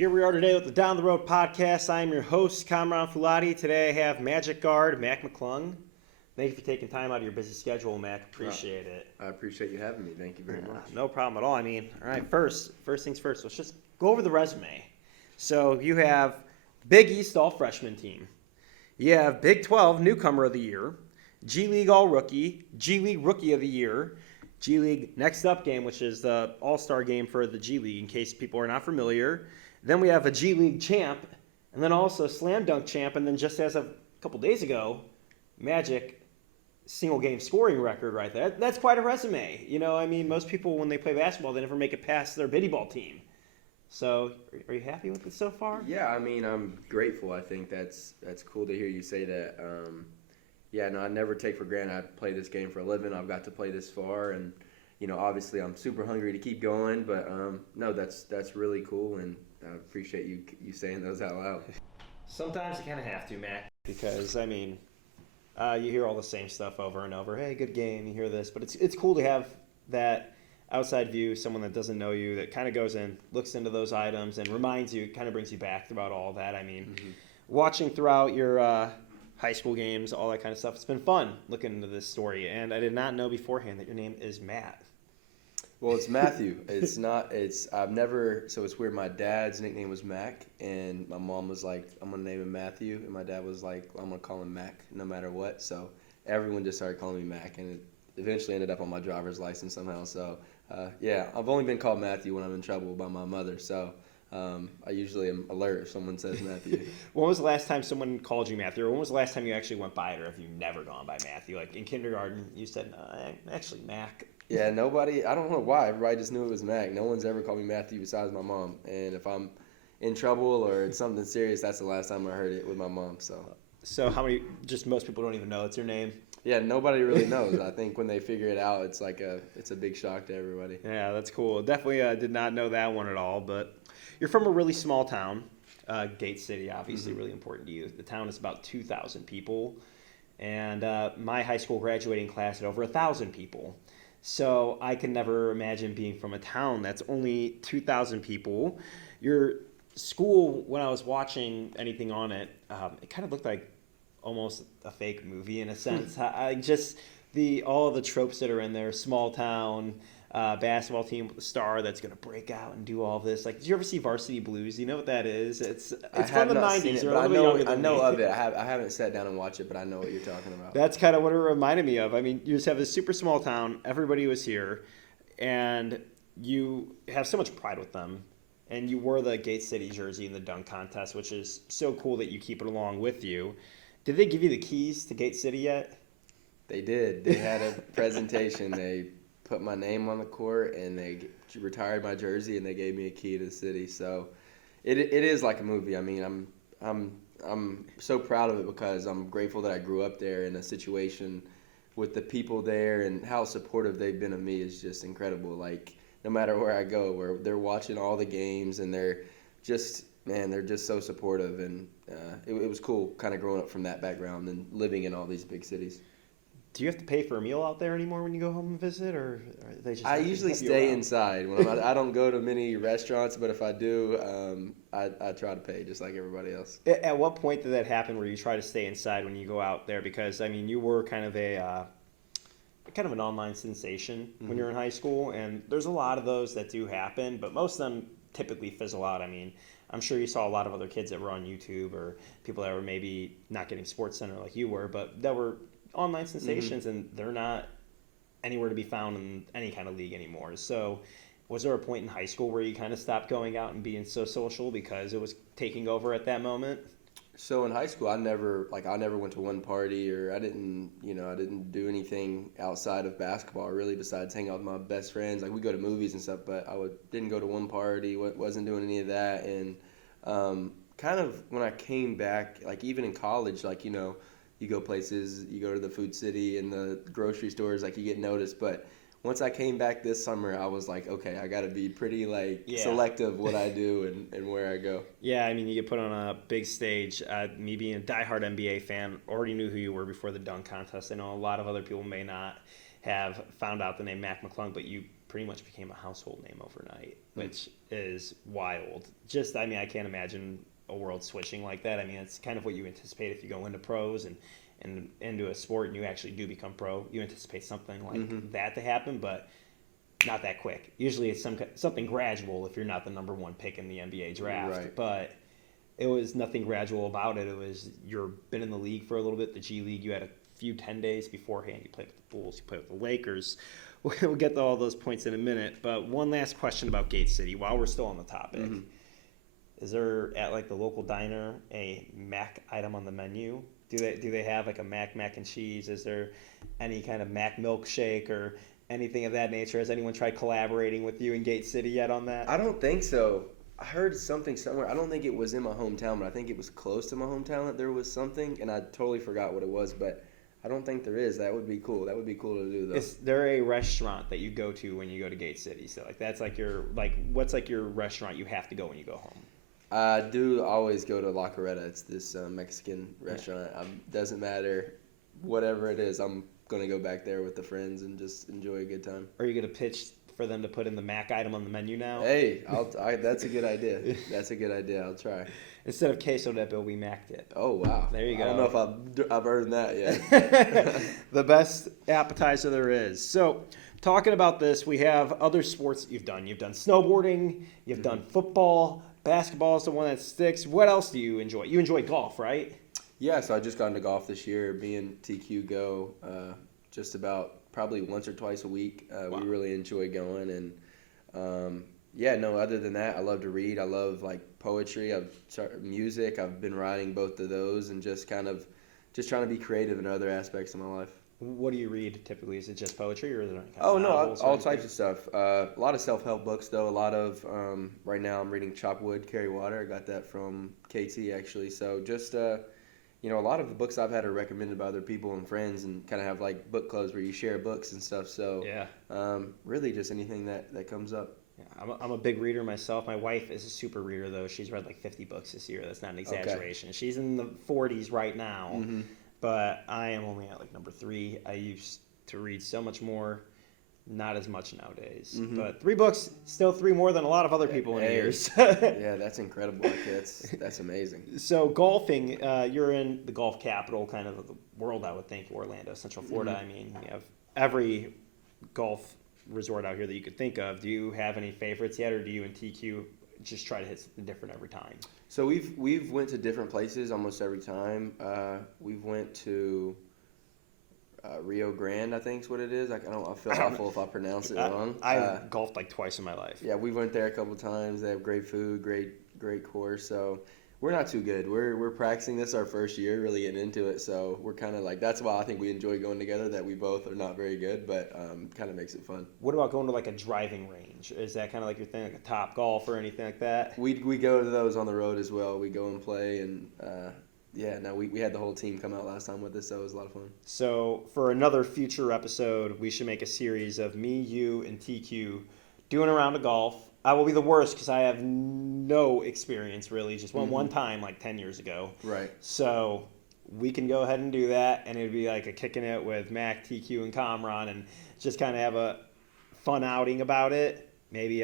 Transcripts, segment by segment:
Here we are today with the Down the Road podcast. I am your host, Kamran Fulati. Today I have Magic guard Mac Mcclung. Thank you for taking time out of your busy schedule, Mac. Appreciate it. I appreciate you having me. Thank you very much. No problem at all. All right, first things first. Let's just go over the resume. So you have Big East All Freshman team. You have Big 12 Newcomer of the Year, G League All Rookie, G League Rookie of the Year, G League Next Up game, which is the All-Star game for the G League, in case people are not familiar. Then we have a G League champ, and then also Slam Dunk champ, and then just as of a couple days ago, Magic single game scoring record right there. That's quite a resume. Most people when they play basketball, they never make it past their biddy ball team. So, are you happy with it so far? Yeah, I'm grateful. I think that's cool to hear you say that. I never take for granted I play this game for a living. I've got to play this far, and obviously I'm super hungry to keep going. But no, that's really cool, and I appreciate you saying those out loud. Sometimes you kind of have to, Mac, because you hear all the same stuff over and over. Hey, good game. You hear this, but it's cool to have that outside view, someone that doesn't know you, that kind of goes in, looks into those items, and reminds you, kind of brings you back throughout all that. Watching throughout your high school games, all that kind of stuff, it's been fun looking into this story. And I did not know beforehand that your name is Matt. Well, it's Matthew. So it's weird. My dad's nickname was Mac, and my mom was like, I'm going to name him Matthew. And my dad was like, I'm going to call him Mac no matter what. So everyone just started calling me Mac, and it eventually ended up on my driver's license somehow. So, I've only been called Matthew when I'm in trouble by my mother. So I usually am alert if someone says Matthew. When was the last time someone called you Matthew? Or when was the last time you actually went by it, or have you never gone by Matthew? Like in kindergarten, you said, no, actually Mac. Yeah, nobody, I don't know why. Everybody just knew it was Mac. No one's ever called me Matthew besides my mom. And if I'm in trouble or it's something serious, that's the last time I heard it with my mom. So most people don't even know it's your name? Yeah, nobody really knows. I think when they figure it out, it's a big shock to everybody. Yeah, that's cool. Definitely did not know that one at all. But you're from a really small town, Gate City, obviously really important to you. The town is about 2,000 people. And my high school graduating class had over 1,000 people. So I can never imagine being from a town that's only 2,000 people. Your school, when I was watching anything on it, it kind of looked like almost a fake movie in a sense. All the tropes that are in there, small town, basketball team with a star that's going to break out and do all of this. Like, did you ever see Varsity Blues? You know what that is? It's from the 90s. But I know of it. I haven't sat down and watched it, but I know what you're talking about. That's kind of what it reminded me of. You just have this super small town. Everybody was here, and you have so much pride with them. And you wore the Gate City jersey in the dunk contest, which is so cool that you keep it along with you. Did they give you the keys to Gate City yet? They did. They had a presentation. They put my name on the court, and they retired my jersey, and they gave me a key to the city. So it is like a movie. I'm so proud of it because I'm grateful that I grew up there in a situation with the people there, and how supportive they've been of me is just incredible. Like, no matter where I go, where they're watching all the games, and they're just so supportive. And it was cool kind of growing up from that background and living in all these big cities. Do you have to pay for a meal out there anymore when you go home and visit, or are they just? I usually stay inside. I don't go to many restaurants, but if I do, I try to pay just like everybody else. At what point did that happen where you try to stay inside when you go out there? Because you were kind of an online sensation when you're in high school, and there's a lot of those that do happen, but most of them typically fizzle out. I'm sure you saw a lot of other kids that were on YouTube, or people that were maybe not getting SportsCenter like you were, but that were online sensations, and they're not anywhere to be found in any kind of league anymore. So was there a point in high school where you kind of stopped going out and being so social because it was taking over at that moment? So in high school, I never went to one party, or I didn't do anything outside of basketball really, besides hang out with my best friends. Like, we go to movies and stuff, but didn't go to one party, wasn't doing any of that. And kind of when I came back, like even in college, you go places, you go to the food city and the grocery stores, like you get noticed. But once I came back this summer, I was like, okay, I got to be pretty selective what I do and where I go. Yeah, you get put on a big stage. Me being a diehard NBA fan, already knew who you were before the dunk contest. I know a lot of other people may not have found out the name Mac Mcclung, but you pretty much became a household name overnight, which is wild. Just, I mean, I can't imagine a world switching like that. I mean, it's kind of what you anticipate if you go into pros and into a sport and you actually do become pro. You anticipate something like that to happen, but not that quick. Usually it's something gradual if you're not the number one pick in the NBA draft. Right. But it was nothing gradual about it. It was you've been in the league for a little bit. The G League, you had a few 10 days beforehand. You played with the Bulls. You played with the Lakers. We'll get to all those points in a minute. But one last question about Gate City while we're still on the topic. Is there, at like the local diner, a Mac item on the menu? Do they have like a mac and cheese? Is there any kind of Mac milkshake or anything of that nature? Has anyone tried collaborating with you in Gate City yet on that? I don't think so. I heard something somewhere. I don't think it was in my hometown, but I think it was close to my hometown that there was something, and I totally forgot what it was, but I don't think there is. That would be cool. That would be cool to do, though. Is there a restaurant that you go to when you go to Gate City? So like that's like what's like your restaurant you have to go when you go home? I do always go to La Carreta. It's this Mexican restaurant. Doesn't matter whatever it is. I'm going to go back there with the friends and just enjoy a good time. Are you going to pitch for them to put in the Mac item on the menu now? Hey, that's a good idea. That's a good idea. I'll try. Instead of queso de bill, we Mac'd it. Oh, wow. There you go. I don't know if I've earned that yet. The best appetizer there is. So, talking about this, we have other sports that you've done. You've done snowboarding. You've done football. Basketball is the one that sticks. What else do you enjoy? You enjoy golf, right? Yeah, so I just got into golf this year. Me and TQ go just about probably once or twice a week. Wow. We really enjoy going. And, other than that, I love to read. I love, like, poetry. Music. I've been writing both of those and just trying to be creative in other aspects of my life. What do you read typically? Is it just poetry or is there All types of stuff. A lot of self-help books, though. A lot of, right now I'm reading Chop Wood, Carry Water. I got that from KT, actually. So just, a lot of the books I've had are recommended by other people and friends and kind of have, like, book clubs where you share books and stuff. So really just anything that comes up. Yeah, I'm a big reader myself. My wife is a super reader, though. She's read like 50 books this year. That's not an exaggeration. Okay. She's in the 40s right now. Mm-hmm. But I am only at like number 3. I used to read so much more, not as much nowadays. Mm-hmm. But 3 books, still 3 more than a lot of other people in years. Yeah, that's incredible. That's amazing. So golfing, you're in the golf capital kind of the world, I would think, Orlando, Central Florida. Mm-hmm. I mean, you have every golf resort out here that you could think of. Do you have any favorites yet, or do you and TQ just try to hit something different every time? So we've went to different places almost every time. We've went to Rio Grande, I think is what it is. I feel awful if I pronounce it wrong. I've golfed like twice in my life. Yeah, we went there a couple times. They have great food, great course. So we're not too good. We're practicing. This is our first year, really getting into it. So we're kind of like, that's why I think we enjoy going together. That we both are not very good, but kind of makes it fun. What about going to like a driving range? Is that kind of like your thing, like a Top Golf or anything like that? We go to those on the road as well. We go and play, and we had the whole team come out last time with us, so it was a lot of fun. So for another future episode, we should make a series of me, you, and TQ doing a round of golf. I will be the worst because I have no experience really. Just went one time like 10 years ago. Right. So we can go ahead and do that, and it would be like a kicking it with Mac, TQ, and Kamran, and just kind of have a fun outing about it. Maybe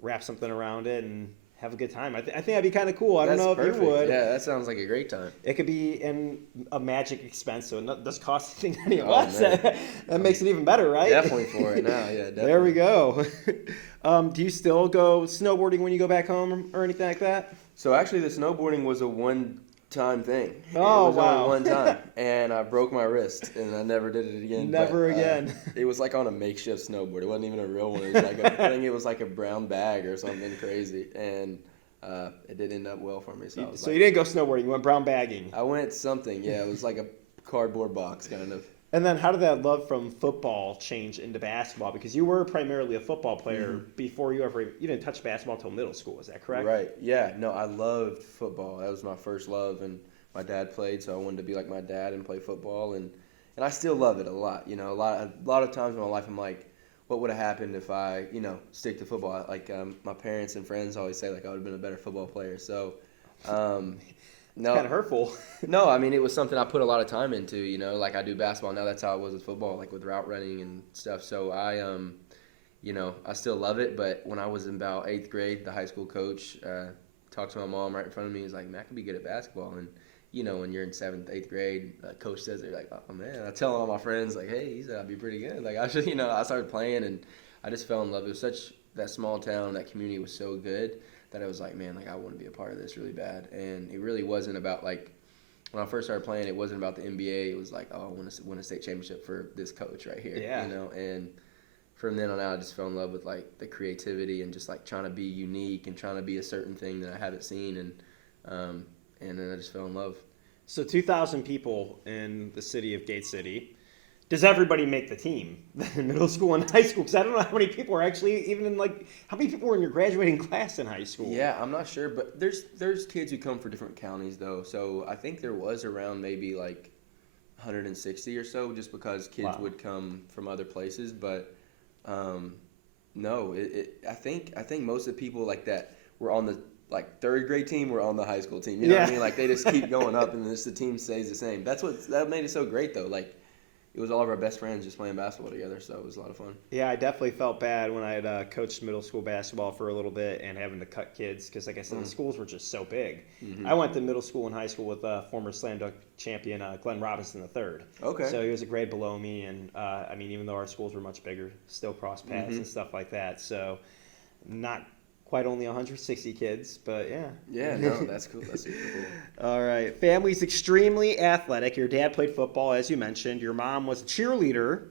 wrap something around it and have a good time. I think that'd be kind of cool. I don't know if you would. Yeah, that sounds like a great time. It could be in a Magic expense, so it doesn't cost anything to any of us. That makes it even better, right? Definitely for it now, yeah, definitely. There we go. Do you still go snowboarding when you go back home or anything like that? So actually the snowboarding was a one-time thing. Oh, it was wow. only one time, and I broke my wrist, and I never did it again. Never again. It was like on a makeshift snowboard. It wasn't even a real one. It was like I think it was like a brown bag or something crazy, and it did end up well for me. So you didn't go snowboarding. You went brown bagging. I went something. Yeah, it was like a cardboard box kind of. And then how did that love from football change into basketball? Because you were primarily a football player before you didn't touch basketball until middle school. Is that correct? Right. Yeah. No, I loved football. That was my first love, and my dad played, so I wanted to be like my dad and play football, and I still love it a lot. You know, a lot of times in my life, I'm like, what would have happened if I, stick to football? Like my parents and friends always say, like I would have been a better football player. So. No, kind of hurtful. No, I mean, it was something I put a lot of time into, like I do basketball now. That's how it was with football, like with route running and stuff. So I I still love it. But when I was in about 8th grade, the high school coach talked to my mom right in front of me. He's like, "Man, I could be good at basketball." And when you're in 7th, 8th grade, coach says it, you're like, "Oh man!" I tell all my friends like, "Hey, he said I'd be pretty good." Like I should, I started playing and I just fell in love. It was such that small town, that community was so good that I was like, man, like I want to be a part of this really bad. And it really wasn't about like when I first started playing, it wasn't about the NBA. It was like, oh, I want to win a state championship for this coach right here. Yeah. And from then on out, I just fell in love with like the creativity and just like trying to be unique and trying to be a certain thing that I haven't seen, and then I just fell in love. So 2,000 people in the city of Gate City. Does everybody make the team in middle school and high school? Because I don't know how many people are actually even in how many people were in your graduating class in high school? Yeah, I'm not sure, but there's kids who come from different counties though. So I think there was around maybe like 160 or so, just because kids would come from other places. But no, I think most of the people like that were on the like 3rd grade team were on the high school team. You know what I mean? Like they just keep going up, and the team stays the same. That made it so great though. Like it was all of our best friends just playing basketball together, so it was a lot of fun. Yeah, I definitely felt bad when I had coached middle school basketball for a little bit and having to cut kids because, like I said, the schools were just so big. I went to middle school and high school with former slam dunk champion Glenn Robinson III. Okay. So he was a grade below me, and even though our schools were much bigger, still cross paths and stuff like that. So not quite only 160 kids, but yeah. Yeah, no, that's cool. That's super cool. All right. Family's extremely athletic. Your dad played football, as you mentioned. Your mom was a cheerleader.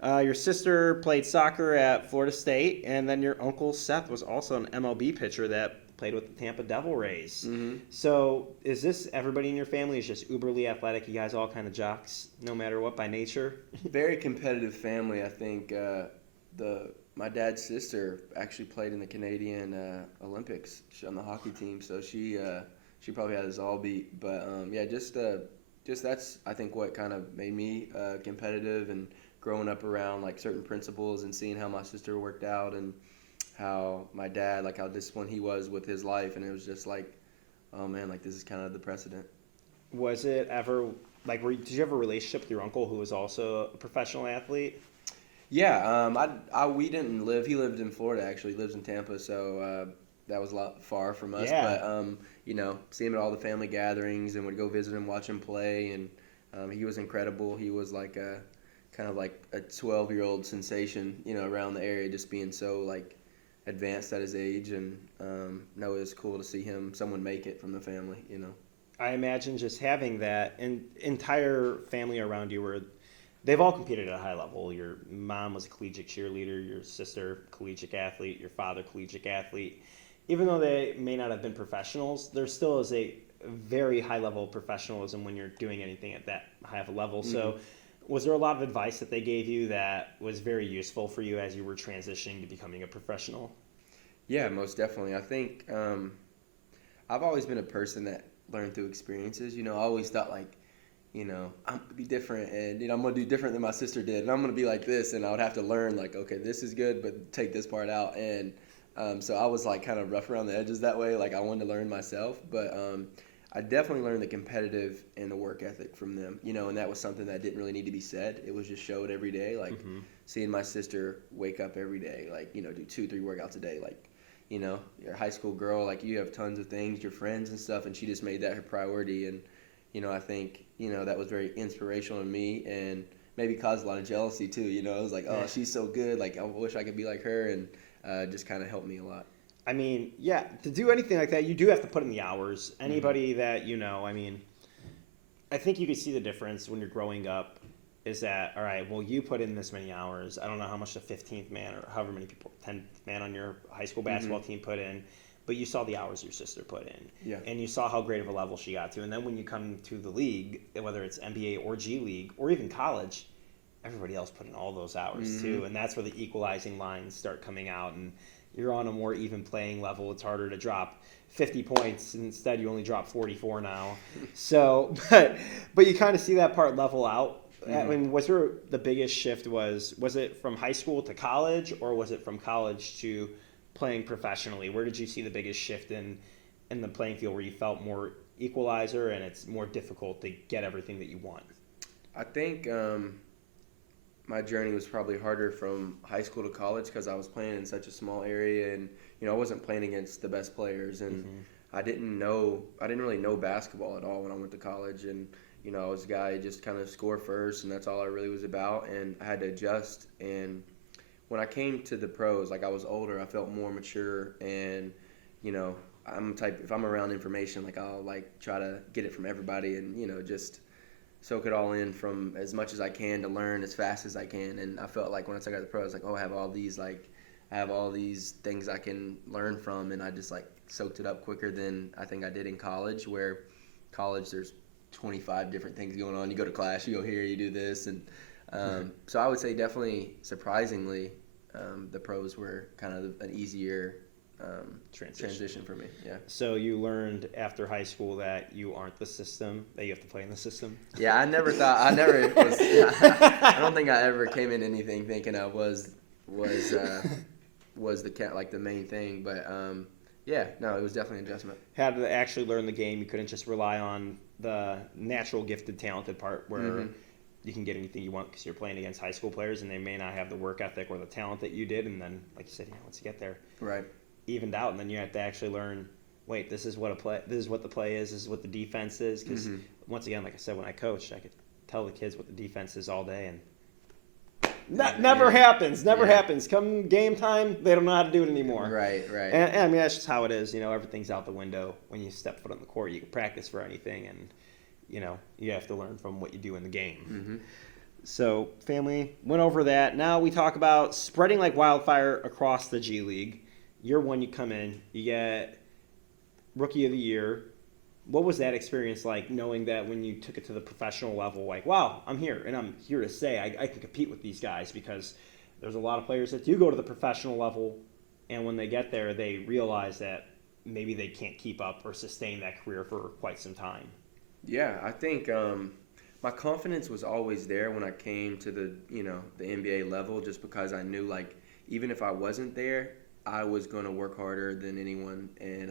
Your sister played soccer at Florida State. And then your uncle Seth was also an MLB pitcher that played with the Tampa Devil Rays. So is this everybody in your family is just uberly athletic? You guys all kind of jocks, no matter what, by nature? Very competitive family. I think my dad's sister actually played in the Canadian Olympics on the hockey team, so she probably had us all beat. But just that's I think what kind of made me competitive, and growing up around like certain principles and seeing how my sister worked out and how my dad, like how disciplined he was with his life, and it was just like, oh man, like this is kind of the precedent. Was it ever did you have a relationship with your uncle who was also a professional athlete? Yeah, we didn't live. He lived in Florida, actually. He lives in Tampa, so that was a lot far from us. Yeah. But see him at all the family gatherings, and would go visit him, watch him play, and he was incredible. He was like kind of like a 12-year-old sensation, around the area, just being so like advanced at his age, and it was cool to see someone make it from the family. I imagine just having that entire family around you where they've all competed at a high level. Your mom was a collegiate cheerleader, your sister collegiate athlete, your father collegiate athlete. Even though they may not have been professionals, there still is a very high level of professionalism when you're doing anything at that high of a level. So was there a lot of advice that they gave you that was very useful for you as you were transitioning to becoming a professional? Yeah, most definitely. I think I've always been a person that learned through experiences. I always thought like, I'm going to be different, and I'm going to do different than my sister did, and I'm going to be like this, and I would have to learn like, okay, this is good, but take this part out. And so I was like kind of rough around the edges that way. Like I wanted to learn myself, but I definitely learned the competitive and the work ethic from them, and that was something that didn't really need to be said. It was just showed every day, like seeing my sister wake up every day, like, do 2-3 workouts a day, like, you're a high school girl, like you have tons of things, your friends and stuff, and she just made that her priority. And I think, that was very inspirational to me, and maybe caused a lot of jealousy too. I was like, oh, she's so good. Like, I wish I could be like her, and just kind of helped me a lot. I mean, yeah, to do anything like that, you do have to put in the hours. Anybody that I think you could see the difference when you're growing up is that, all right, well, you put in this many hours. I don't know how much the 15th man or however many people, 10th man on your high school basketball team put in. But you saw the hours your sister put in, and you saw how great of a level she got to. And then when you come to the league, whether it's NBA or G League or even college, everybody else put in all those hours too. And that's where the equalizing lines start coming out, and you're on a more even playing level. It's harder to drop 50 points. Instead, you only drop 44 now. So, but you kind of see that part level out. I mean, was there the biggest shift was it from high school to college, or was it from college to playing professionally? Where did you see the biggest shift in the playing field where you felt more equalizer and it's more difficult to get everything that you want? I think my journey was probably harder from high school to college because I was playing in such a small area, and I wasn't playing against the best players, and I didn't really know basketball at all when I went to college, and I was a guy who just kind of score first, and that's all I really was about, and I had to adjust. And when I came to the pros, like I was older, I felt more mature, and I'm the type, if I'm around information, like I'll like try to get it from everybody, and just soak it all in from as much as I can to learn as fast as I can. And I felt like when I took out the pro, I was like, oh, I have all these things I can learn from, and I just like soaked it up quicker than I think I did in college, where college there's 25 different things going on. You go to class, you go here, you do this, and so I would say definitely, surprisingly, the pros were kind of an easier transition for me. Yeah. So you learned after high school that you aren't the system, that you have to play in the system? Yeah, I never was, I don't think I ever came in anything thinking I was the main thing, but yeah, no, it was definitely an adjustment. Had to actually learn the game. You couldn't just rely on the natural, gifted, talented part where you can get anything you want because you're playing against high school players and they may not have the work ethic or the talent that you did. And then, like you said, once you get there, right, evened out, and then you have to actually learn. Wait, this is what the play is. This is what the defense is. Because once again, like I said, when I coached, I could tell the kids what the defense is all day, and that never happens. Never happens. Come game time, they don't know how to do it anymore. Right. And I mean, that's just how it is. Everything's out the window when you step foot on the court. You can practice for anything, and you have to learn from what you do in the game. So, family, went over that. Now we talk about spreading like wildfire across the G League. Year one, you come in, you get Rookie of the Year. What was that experience like, knowing that when you took it to the professional level, like, wow, I'm here, and I'm here to say I can compete with these guys? Because there's a lot of players that do go to the professional level, and when they get there, they realize that maybe they can't keep up or sustain that career for quite some time. Yeah, I think my confidence was always there when I came to the NBA level, just because I knew, like, even if I wasn't there, I was going to work harder than anyone and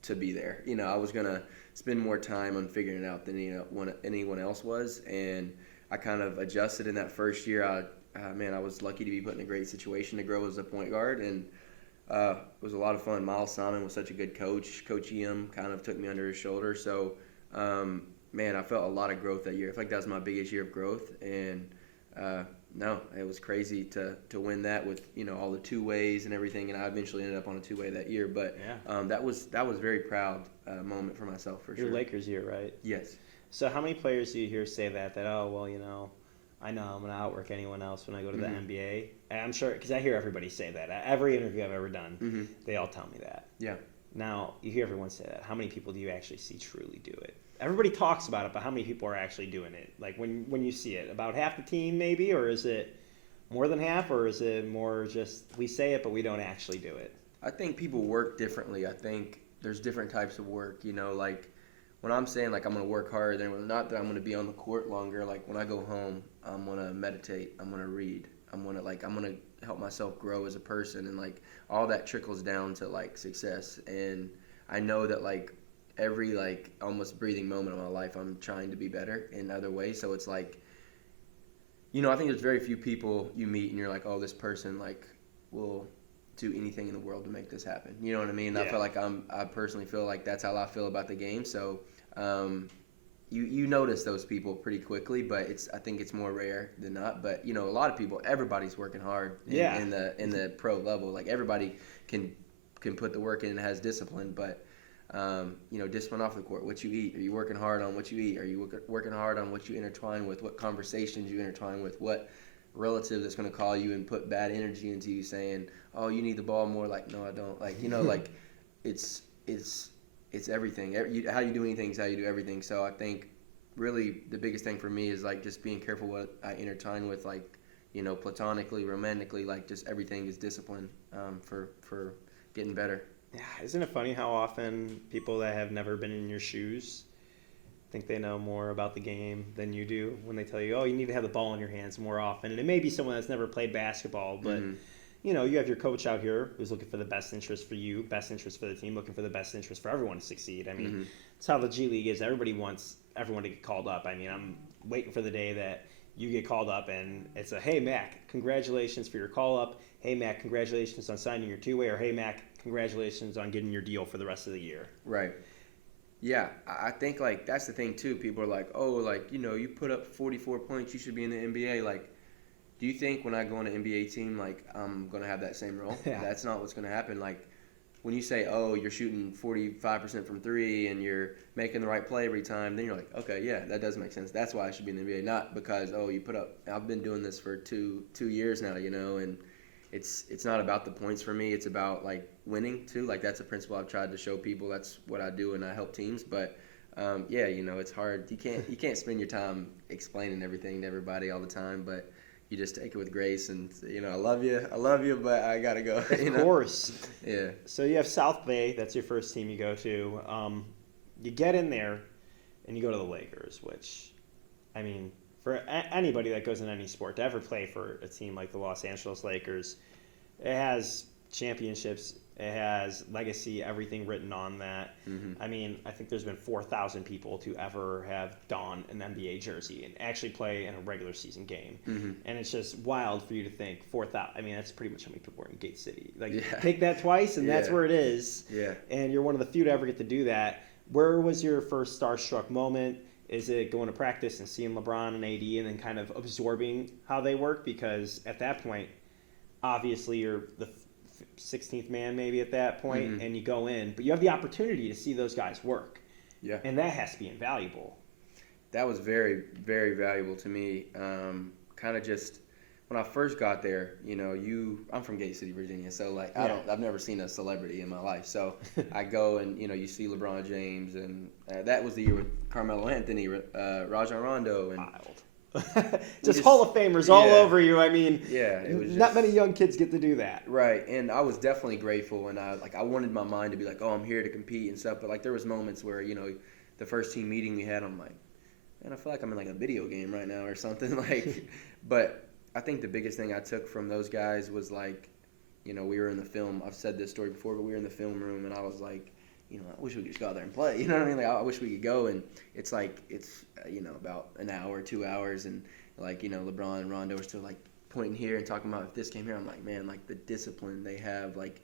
to be there. I was going to spend more time on figuring it out than anyone else was, and I kind of adjusted in that first year. I was lucky to be put in a great situation to grow as a point guard, and it was a lot of fun. Miles Simon was such a good coach. Coach Eam kind of took me under his shoulder, so I felt a lot of growth that year. I feel like that was my biggest year of growth, and no, it was crazy to win that with all the two ways and everything, and I eventually ended up on a two-way that year. But that was a very proud moment for myself, for sure. Your Lakers year, right? Yes. So how many players do you hear say that oh, well, I know I'm going to outwork anyone else when I go to the NBA? And I'm sure, because I hear everybody say that. Every interview I've ever done, they all tell me that. Yeah. Now, you hear everyone say that. How many people do you actually see truly do it? Everybody talks about it, but how many people are actually doing it? Like, when you see it, about half the team maybe, or is it more than half, or is it more just we say it but we don't actually do it? I think people work differently. I think there's different types of work. Like when I'm saying like I'm going to work harder, then not that I'm going to be on the court longer. Like when I go home, I'm going to meditate. I'm going to read. I'm going to help myself grow as a person, and like all that trickles down to like success. And I know that like every like almost breathing moment of my life, I'm trying to be better in other ways. So it's like, I think there's very few people you meet and you're like, oh, this person like will do anything in the world to make this happen. You know what I mean? Yeah. I feel like I personally feel like that's how I feel about the game. So you notice those people pretty quickly, but I think it's more rare than not. But a lot of people, everybody's working hard in the pro level. Like everybody can put the work in and has discipline, but discipline off the court, what you eat. Are you working hard on what you eat? Are you working hard on what you intertwine with, what conversations you intertwine with, what relative that's going to call you and put bad energy into you saying, oh, you need the ball more? Like, no, I don't. Like, like it's everything. How you do anything is how you do everything. So I think really the biggest thing for me is like just being careful what I intertwine with, like, platonically, romantically, like just everything is discipline for getting better. Yeah, isn't it funny how often people that have never been in your shoes think they know more about the game than you do when they tell you, oh, you need to have the ball in your hands more often. And it may be someone that's never played basketball, but, you have your coach out here who's looking for the best interest for you, best interest for the team, looking for the best interest for everyone to succeed. I mean, that's how the G League is. Everybody wants everyone to get called up. I mean, I'm waiting for the day that you get called up and it's a, hey, Mac, congratulations for your call up. Hey, Mac, congratulations on signing your two-way. Or, hey, Mac, congratulations on getting your deal for the rest of the year. Right. Yeah, I think, like, that's the thing, too. People are like, oh, like, you know, you put up 44 points, you should be in the NBA. Like, do you think when I go on an NBA team, like, I'm going to have that same role? Yeah. That's not what's going to happen. Like, when you say, oh, you're shooting 45% from three and you're making the right play every time, then you're like, okay, yeah, that does make sense. That's why I should be in the NBA. Not because, oh, you put up – I've been doing this for two years now, you know, and it's not about the points for me. It's about, like, winning, too. Like, that's a principle I've tried to show people. That's what I do, and I help teams. But, yeah, you know, it's hard. You can't spend your time explaining everything to everybody all the time, but – you just take it with grace, and you know, I love you, but I gotta go. Of course. Yeah. So you have South Bay. That's your first team you go to. You get in there, and you go to the Lakers, which, I mean, for anybody that goes in any sport to ever play for a team like the Los Angeles Lakers, it has championships. It has legacy, everything written on that. Mm-hmm. I mean, I think there's been 4,000 people to ever have donned an NBA jersey and actually play in a regular season game. Mm-hmm. And it's just wild for you to think 4,000. I mean, that's pretty much how many people are in Gate City. Like, Yeah. take that twice, and that's where it is. Yeah. And you're one of the few to ever get to do that. Where was your first starstruck moment? Is it going to practice and seeing LeBron and AD and then kind of absorbing how they work? Because at that point, obviously you're the 16th man maybe at that point, Mm-hmm. and you go in, but you have the opportunity to see those guys work. Yeah. And that has to be invaluable. That was very, very valuable to me. Kind of just when I first got there, you know, I'm from Gate City, Virginia, so like I've never seen a celebrity in my life. So I go and you know you see LeBron James, and that was the year with Carmelo Anthony, Rajon Rondo, and Wild. just Hall of Famers all over you. I mean, it was not many young kids get to do that. Right, and I was definitely grateful, and I wanted my mind to be like, oh, I'm here to compete and stuff. But like there was moments where you know, the first team meeting we had, I'm like, man, I feel like I'm in like a video game right now or something. Like, but I think the biggest thing I took from those guys was like, you know, we were in the film. I've said this story before, but we were in the film room, and I was like, you know, I wish we could just go out there and play. You know what I mean? Like, I wish we could go. And it's like, you know, about an hour, 2 hours. And, like, you know, LeBron and Rondo are still, like, pointing here and talking about if this came here. I'm like, man, like, the discipline they have, like,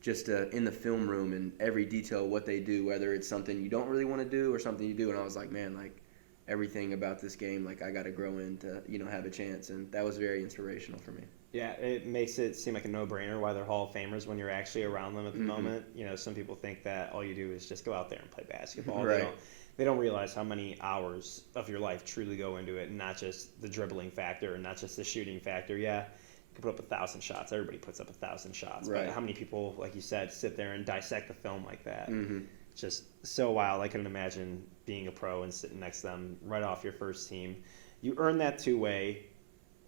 just in the film room and every detail of what they do, whether it's something you don't really want to do or something you do. And I was like, man, like, everything about this game, like, I got to grow in to, you know, have a chance. And that was very inspirational for me. Yeah, it makes it seem like a no-brainer why they're Hall of Famers when you're actually around them at the Mm-hmm. moment. You know, some people think that all you do is just go out there and play basketball. Right. They don't realize how many hours of your life truly go into it, and not just the dribbling factor and not just the shooting factor. Yeah, you can put up 1,000 shots. Everybody puts up 1,000 shots. Right. But how many people, like you said, sit there and dissect the film like that? Mm-hmm. It's just so wild. I couldn't imagine being a pro and sitting next to them right off your first team. You earned that two-way.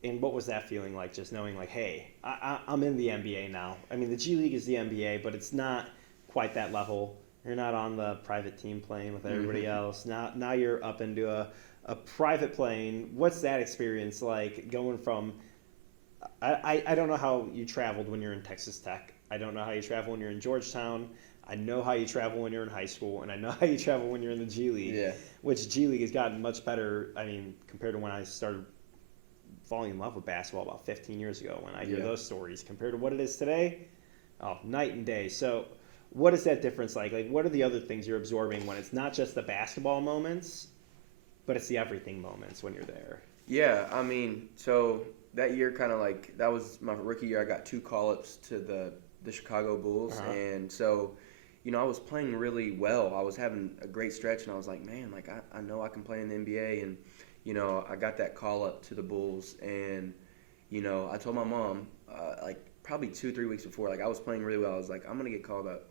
And what was that feeling like, just knowing, like, hey, I'm in the NBA now? I mean, the G League is the NBA, but it's not quite that level. You're not on the private team playing with everybody else. Now you're up into a private plane. What's that experience like, going from – I don't know how you traveled when you're in Texas Tech. I don't know how you travel when you're in Georgetown. I know how you travel when you're in high school, and I know how you travel when you're in the G League, which G League has gotten much better, I mean, compared to when I started – falling in love with basketball about 15 years ago. When I hear those stories compared to what it is today, night and day. So what is that difference like? Like, what are the other things you're absorbing when it's not just the basketball moments, but it's the everything moments when you're there? Yeah, I mean, so that year kind of like, that was my rookie year. I got 2 call-ups to the Chicago Bulls. And so, you know, I was playing really well. I was having a great stretch, and I was like, man, like, I know I can play in the NBA. And you know, I got that call up to the Bulls, and you know, I told my mom, like probably 2-3 weeks before, like I was playing really well. I was like, I'm gonna get called up,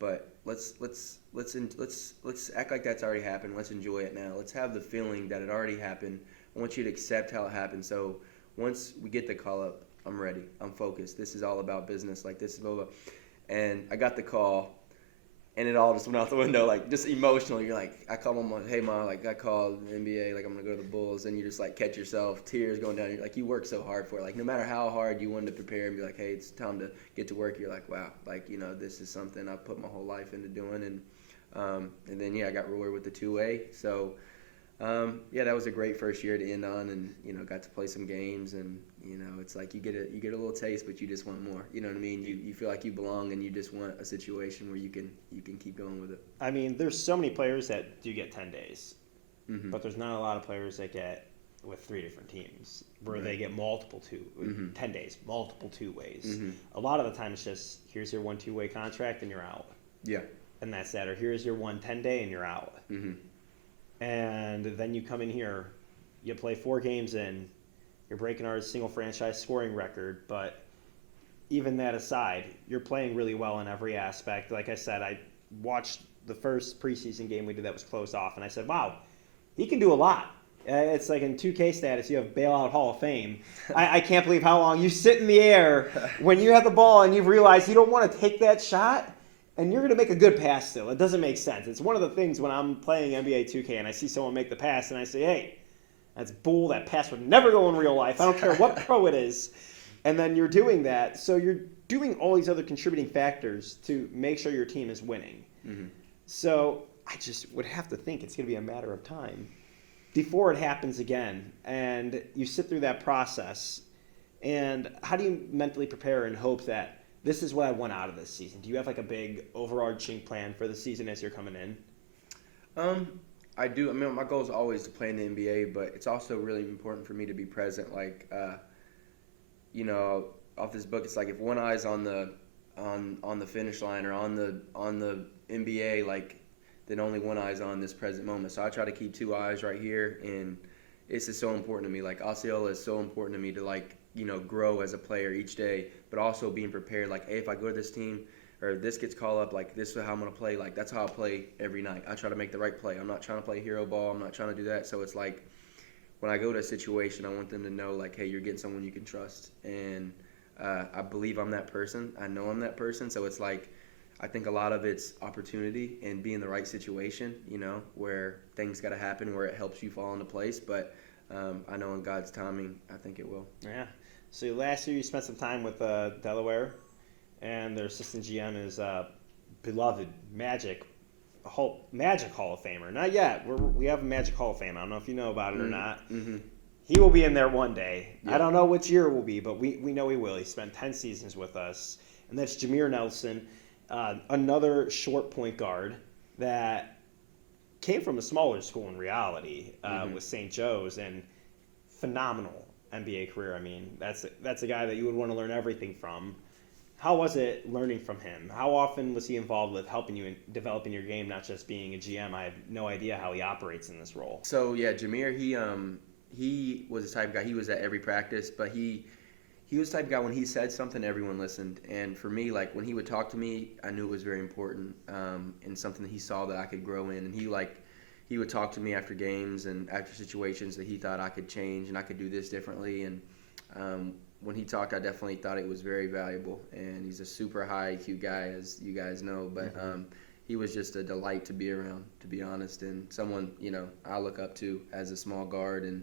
but let's act like that's already happened. Let's enjoy it now. Let's have the feeling that it already happened. I want you to accept how it happened. So once we get the call up, I'm ready. I'm focused. This is all about business. Like this is blah blah. And I got the call. And it all just went out the window, like, just emotional. You're like, I call Mom, hey, Mom, like, I called the NBA, like, I'm going to go to the Bulls. And you just, like, catch yourself, tears going down. You're like, you work so hard for it. Like, no matter how hard you wanted to prepare and be like, hey, it's time to get to work, you're like, wow, like, you know, this is something I put my whole life into doing. And then, yeah, I got rewarded with the two-way. So, Yeah, that was a great first year to end on, and got to play some games, and it's like you get a little taste, but you just want more. You know what I mean? You feel like you belong, and you just want a situation where you can keep going with it. I mean, there's so many players that do get 10 days, Mm-hmm. but there's not a lot of players that get with 3 different teams where Right. they get multiple 10 days, multiple 2 ways. Mm-hmm. A lot of the time it's just here's your 1 2-way contract and you're out. Yeah. And that's that. Or here's your 1 10-day and you're out. Mm-hmm. And then you come in here, you play 4 games in, you're breaking our single franchise scoring record, but even that aside, you're playing really well in every aspect. Like I said, I watched the first preseason game we did that was closed off, and I said, wow, he can do a lot. It's like in 2K status, you have bailout Hall of Fame. I can't believe how long you sit in the air when you have the ball and you realize you don't want to take that shot, and you're going to make a good pass still. It doesn't make sense. It's one of the things when I'm playing NBA 2K and I see someone make the pass and I say, hey, that's bull. That pass would never go in real life. I don't care what pro it is. And then you're doing that. So you're doing all these other contributing factors to make sure your team is winning. Mm-hmm. So I just would have to think it's going to be a matter of time before it happens again. And you sit through that process. And how do you mentally prepare and hope that this is what I want out of this season? Do you have like a big overarching plan for the season as you're coming in? I do. I mean, my goal is always to play in the NBA, but it's also really important for me to be present. Like, off this book, it's like if one eye's on the finish line or on the NBA, like, then only one eye's on this present moment. So I try to keep 2 eyes right here, and it's just so important to me. Like, Osceola is so important to me to grow as a player each day, but also being prepared. Like, hey, if I go to this team or this gets called up, like, this is how I'm going to play. Like, that's how I play every night. I try to make the right play. I'm not trying to play hero ball. I'm not trying to do that. So it's like when I go to a situation, I want them to know, like, hey, you're getting someone you can trust. And I believe I'm that person. I know I'm that person. So it's like I think a lot of it's opportunity and be in the right situation, where things got to happen, where it helps you fall into place. But I know in God's timing, I think it will. Yeah. So last year you spent some time with Delaware, and their assistant GM is beloved Magic Hall of Famer. Not yet. We have a Magic Hall of Fame. I don't know if you know about it or not. Mm-hmm. He will be in there one day. Yeah. I don't know which year it will be, but we know he will. He spent 10 seasons with us. And that's Jameer Nelson, another short point guard that came from a smaller school in reality with St. Joe's, and phenomenal NBA career. I mean, that's a guy that you would want to learn everything from. How was it learning from him? How often was he involved with helping you in developing your game, not just being a GM? I have no idea how he operates in this role. So yeah, Jameer, he was the type of guy. He was at every practice, but he was the type of guy when he said something, everyone listened. And for me, like when he would talk to me, I knew it was very important and something that he saw that I could grow in. And he would talk to me after games and after situations that he thought I could change and I could do this differently. And when he talked, I definitely thought it was very valuable. And he's a super high IQ guy, as you guys know. But he was just a delight to be around, to be honest, and someone I look up to as a small guard, and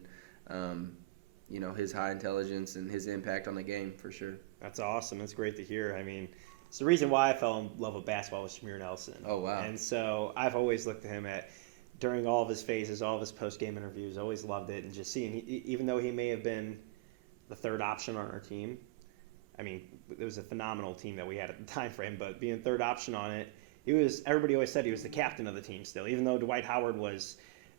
his high intelligence and his impact on the game for sure. That's awesome. That's great to hear. I mean, it's the reason why I fell in love with basketball was Jameer Nelson. Oh wow! And so I've always looked to him during all of his phases, all of his post-game interviews. Always loved it, and just seeing, even though he may have been the third option on our team. I mean, it was a phenomenal team that we had at the time frame, but being third option on it, everybody always said he was the captain of the team still, even though Dwight Howard was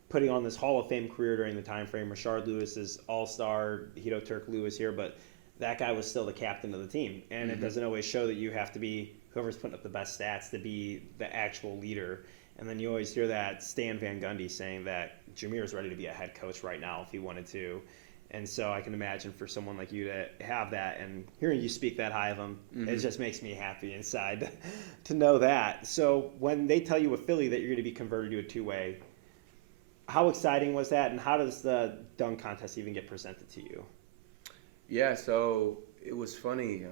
putting on this Hall of Fame career during the time frame. Rashard Lewis is all-star, Hito Turk Lewis here, but that guy was still the captain of the team. And it doesn't always show that you have to be whoever's putting up the best stats to be the actual leader. And then you always hear that Stan Van Gundy saying that Jameer is ready to be a head coach right now if he wanted to. And so I can imagine for someone like you to have that, and hearing you speak that high of him, it just makes me happy inside to know that. So when they tell you with Philly that you're going to be converted to a two-way, how exciting was that, and how does the dunk contest even get presented to you? Yeah, so it was funny.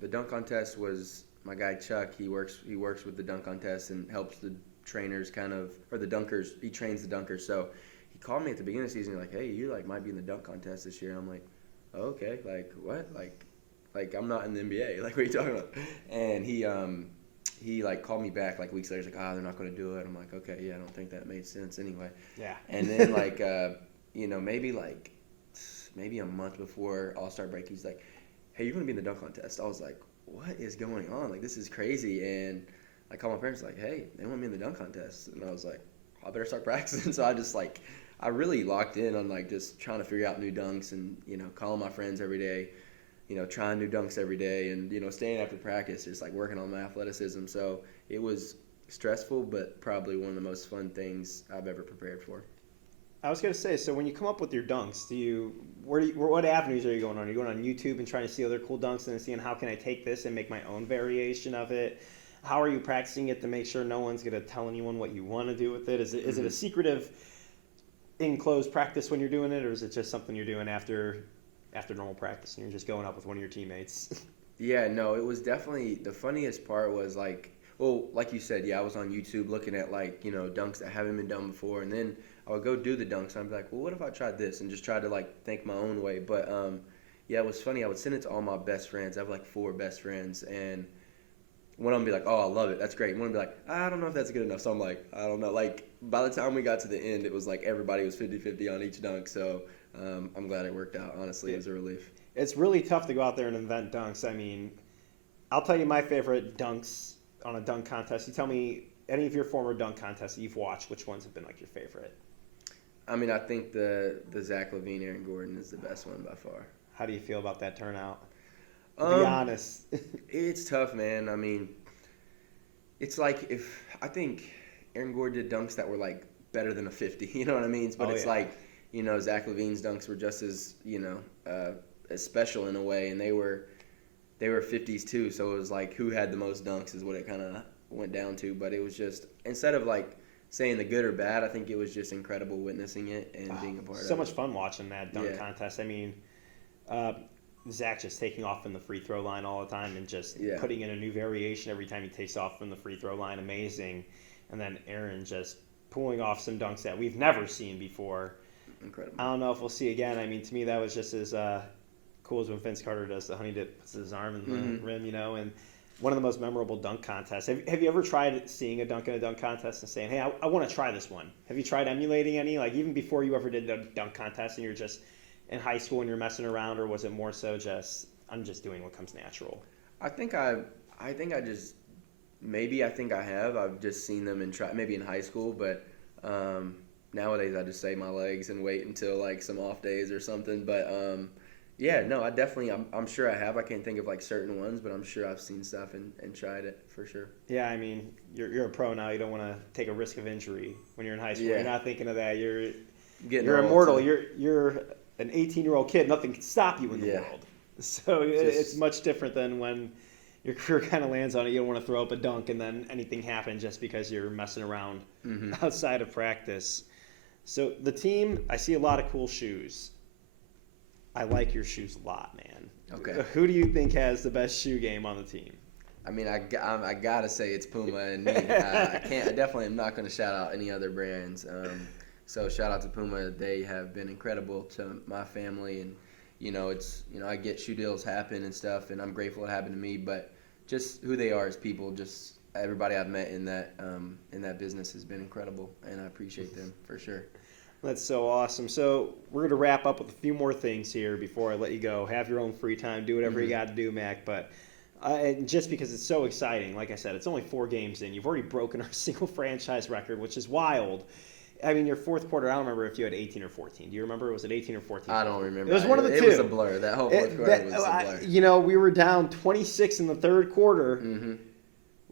The dunk contest was my guy Chuck. He works with the dunk contest and helps the trainers or the dunkers. He trains the dunkers. So he called me at the beginning of the season, like, hey, you might be in the dunk contest this year. And I'm like, oh, okay, like what? Like I'm not in the NBA. Like, what are you talking about? And he he like called me back like weeks later. He's like, they're not going to do it. I'm like, okay, yeah, I don't think that made sense anyway. Yeah. And then like maybe a month before All-Star break, he's like, hey, you're going to be in the dunk contest. I was like, what is going on? Like, this is crazy. And I called my parents like, hey, they want me in the dunk contest. And I was like, I better start practicing. So I really locked in on like just trying to figure out new dunks and, calling my friends every day, trying new dunks every day and, staying after practice, just like working on my athleticism. So it was stressful, but probably one of the most fun things I've ever prepared for. I was gonna say, so when you come up with your dunks, what avenues are you going on? Are you going on YouTube and trying to see other cool dunks and then seeing how can I take this and make my own variation of it? How are you practicing it to make sure no one's gonna tell anyone what you want to do with it? Is it a secretive, enclosed practice when you're doing it, or is it just something you're doing after normal practice and you're just going up with one of your teammates? Yeah, no, it was definitely the funniest part was like you said, yeah, I was on YouTube looking at like, dunks that haven't been done before, and then I would go do the dunks and I'd be like, well, what if I tried this and just tried to like think my own way. But yeah, it was funny. I would send it to all my best friends. I have like 4 best friends, and one of them would be like, oh, I love it. That's great. And one would be like, I don't know if that's good enough. So I'm like, I don't know. Like by the time we got to the end, it was like everybody was 50-50 on each dunk. So I'm glad it worked out. Honestly, it was a relief. It's really tough to go out there and invent dunks. I mean, I'll tell you my favorite dunks on a dunk contest. You tell me any of your former dunk contests that you've watched, which ones have been like your favorite? I mean, I think the Zach LaVine, Aaron Gordon is the best one by far. How do you feel about that turnout? To be honest. It's tough, man. I mean, it's like I think Aaron Gordon did dunks that were like better than a 50. You know what I mean? But like, Zach LaVine's dunks were just as as special in a way, and they were 50s too. So it was like who had the most dunks is what it kind of went down to. But it was just instead of like saying the good or bad, I think it was just incredible witnessing it and being a part of it. So much fun watching that dunk contest. I mean, Zach just taking off from the free throw line all the time and just putting in a new variation every time he takes off from the free throw line. Amazing. And then Aaron just pulling off some dunks that we've never seen before. Incredible. I don't know if we'll see again. I mean, to me, that was just as cool as when Vince Carter does the honey dip, puts his arm in the rim, and one of the most memorable dunk contests. Have you ever tried seeing a dunk in a dunk contest and saying, hey, I want to try this one? Have you tried emulating any? Like even before you ever did a dunk contest and you're just in high school and you're messing around, or was it more so just I'm just doing what comes natural? I think I have. I've just seen them and try maybe in high school, but nowadays I just save my legs and wait until like some off days or something. But I'm sure I have. I can't think of like certain ones, but I'm sure I've seen stuff and tried it for sure. Yeah, I mean, you're a pro now. You don't want to take a risk of injury when you're in high school. Yeah. You're not thinking of that. You're Getting immortal. You're an 18-year-old kid. Nothing can stop you in the world. So it's much different than when your career kind of lands on it. You don't want to throw up a dunk and then anything happens just because you're messing around outside of practice. So the team, I see a lot of cool shoes. I like your shoes a lot, man. Okay. Who do you think has the best shoe game on the team? I mean, I gotta say it's Puma and me. I definitely am not going to shout out any other brands. So shout out to Puma. They have been incredible to my family, and I get shoe deals happen and stuff, and I'm grateful it happened to me. But just who they are as people, just everybody I've met in that business has been incredible, and I appreciate them for sure. That's so awesome. So we're going to wrap up with a few more things here before I let you go. Have your own free time. Do whatever you got to do, Mac. But and just because it's so exciting, like I said, it's only 4 games in. You've already broken our single franchise record, which is wild. I mean, your fourth quarter, I don't remember if you had 18 or 14. Do you remember? Was it 18 or 14? I don't remember. It was one of the two. It was a blur. That whole fourth quarter was a blur. We were down 26 in the third quarter.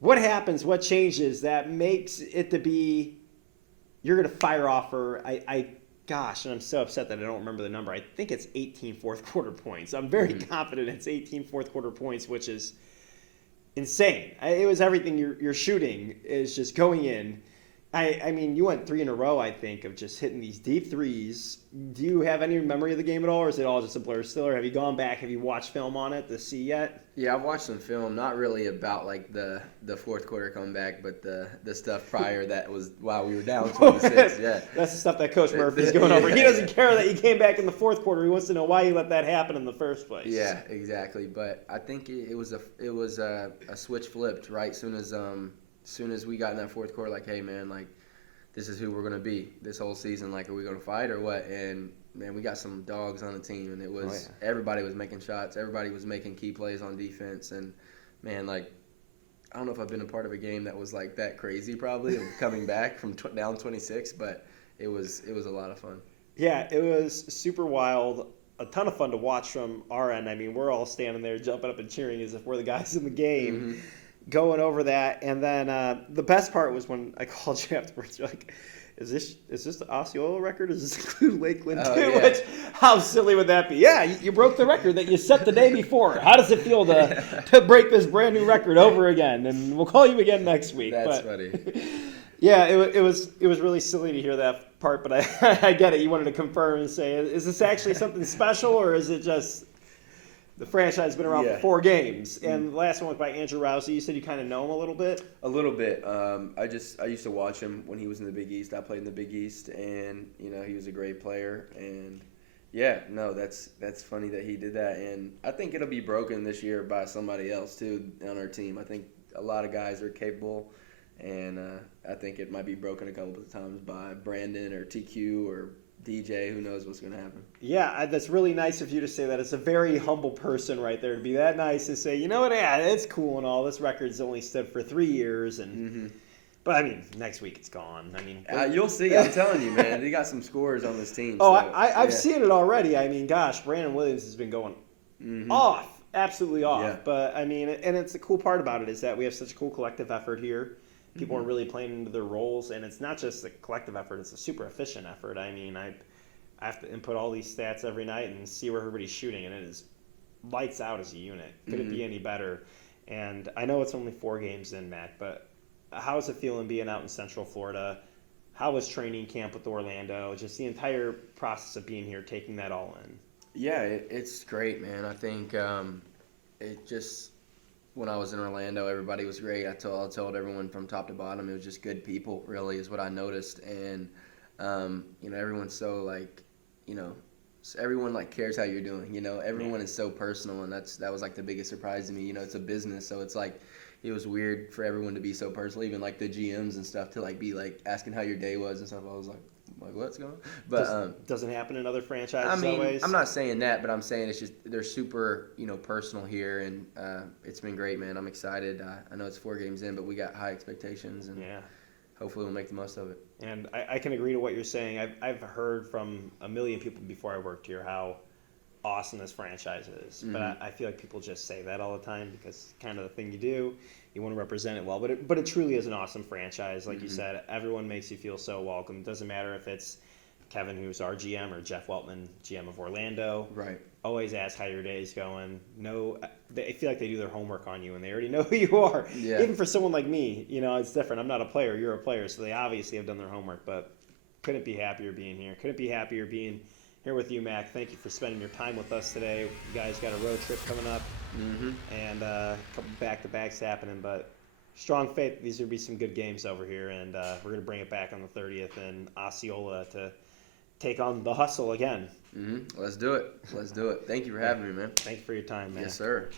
What happens? What changes that makes it to be you're going to fire off for, gosh, and I'm so upset that I don't remember the number. I think it's 18 fourth quarter points. I'm very confident it's 18 fourth quarter points, which is insane. It was everything you're shooting is just going in. I mean, you went 3 in a row, I think, of just hitting these deep threes. Do you have any memory of the game at all, or is it all just a blur still? Or have you gone back? Have you watched film on it to see yet? Yeah, I've watched some film, not really about like the fourth quarter comeback, but the stuff prior that was while we were down 26. Yeah, That's the stuff that Coach Murphy's going over. He doesn't care that you came back in the fourth quarter. He wants to know why you let that happen in the first place. Yeah, exactly. But I think it was a switch flipped right soon as we got in that fourth quarter. Like, hey man, like this is who we're gonna be this whole season. Like, are we gonna fight or what? And man, we got some dogs on the team, and it was everybody was making shots, everybody was making key plays on defense, and man, like I don't know if I've been a part of a game that was like that crazy, probably of coming back from down 26, but it was a lot of fun. Yeah, it was super wild. A ton of fun to watch from our end. I mean, we're all standing there jumping up and cheering as if we're the guys in the game, going over that. And then the best part was when I called you afterwards. You're like, is this the Osceola record? Does this include Lakeland too? Yeah. Which, how silly would that be? Yeah, you broke the record that you set the day before. How does it feel to break this brand new record over again? And we'll call you again next week. That's funny. Yeah, it was really silly to hear that part, but I get it. You wanted to confirm and say, is this actually something special, or is it just the franchise has been around for 4 games? And the last one was by Andrew Rousey. You said you kind of know him a little bit? A little bit. I used to watch him when he was in the Big East. I played in the Big East, and he was a great player. And yeah, no, that's funny that he did that. And I think it'll be broken this year by somebody else too on our team. I think a lot of guys are capable, and I think it might be broken a couple of times by Brandon or TQ or DJ. Who knows what's going to happen? Yeah, that's really nice of you to say that. It's a very humble person right there to be that nice to say, you know what, yeah, it's cool and all. This record's only stood for 3 years, and but I mean, next week it's gone. I mean, you'll see. I'm telling you, man, they got some scores on this team. Oh, so, I've seen it already. I mean, gosh, Brandon Williams has been going off, absolutely off. Yeah. But I mean, and it's the cool part about it is that we have such a cool collective effort here. People are really playing into their roles, and it's not just a collective effort, it's a super efficient effort. I mean, I have to input all these stats every night and see where everybody's shooting, and it is lights out as a unit. Could it be any better? And I know it's only 4 games in, Mac, but how is it feeling being out in Central Florida? How was training camp with Orlando? Just the entire process of being here, taking that all in. Yeah, it's great, man. I think it just... When I was in Orlando, everybody was great. I told everyone from top to bottom, it was just good people, really, is what I noticed. And, everyone's so, like, everyone, like, cares how you're doing. Everyone is so personal, and that was, like, the biggest surprise to me. It's a business, so it's, like, it was weird for everyone to be so personal, even, like, the GMs and stuff, to, like, be, like, asking how your day was and stuff. I was like, what's going on? But doesn't happen in other franchises. I mean, always. I'm not saying that, but I'm saying it's just they're super, personal here, and it's been great, man. I'm excited. I know it's 4 games in, but we got high expectations, and hopefully we'll make the most of it. And I can agree to what you're saying. I've heard from a million people before I worked here how awesome this franchise is, but I feel like people just say that all the time because it's kind of the thing you do. You want to represent it well, but it truly is an awesome franchise. Like you said, everyone makes you feel so welcome. It doesn't matter if it's Kevin, who's our GM, or Jeff Weltman, GM of Orlando. Right. Always ask how your day's going. They feel like they do their homework on you, and they already know who you are. Yeah. Even for someone like me, it's different. I'm not a player. You're a player, so they obviously have done their homework. But couldn't be happier being here. Couldn't be happier being here with you, Mac. Thank you for spending your time with us today. You guys got a road trip coming up, and a couple back-to-backs happening. But strong faith these will be some good games over here, and we're going to bring it back on the 30th in Osceola to take on the hustle again. Let's do it. Thank you for having me, man. Thank you for your time, man. Yes, sir.